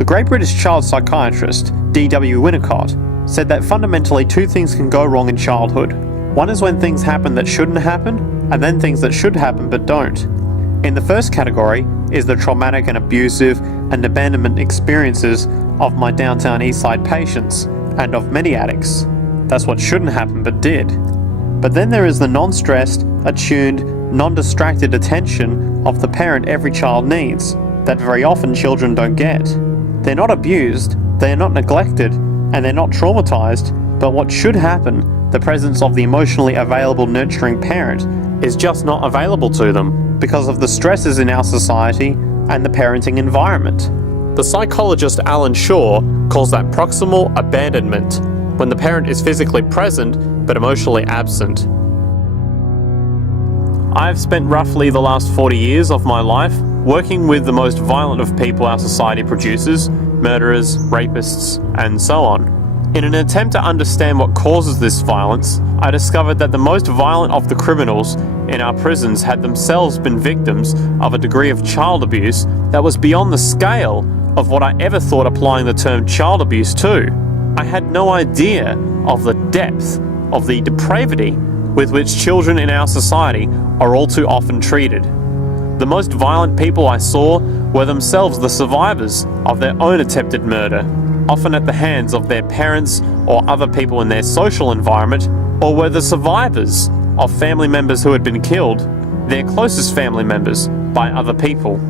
The great British child psychiatrist D.W. Winnicott said that fundamentally two things can go wrong in childhood. One is when things happen that shouldn't happen, and then things that should happen but don't. In the first category is the traumatic and abusive and abandonment experiences of my downtown Eastside patients and of many addicts. That's what shouldn't happen but did. But then there is the non-stressed, attuned, non-distracted attention of the parent every child needs, that very often children don't get. They're not abused, they are not neglected, and they're not traumatized, but what should happen, the presence of the emotionally available nurturing parent, is just not available to them because of the stresses in our society and the parenting environment. The psychologist Alan Shaw calls that proximal abandonment, when the parent is physically present but emotionally absent. I've spent roughly the last 40 years of my life working with the most violent of people our society produces, murderers, rapists, and so on. In an attempt to understand what causes this violence, I discovered that the most violent of the criminals in our prisons had themselves been victims of a degree of child abuse that was beyond the scale of what I ever thought applying the term child abuse to. I had no idea of the depth of the depravity with which children in our society are all too often treated. The most violent people I saw were themselves the survivors of their own attempted murder, often at the hands of their parents or other people in their social environment, or were the survivors of family members who had been killed, their closest family members, by other people.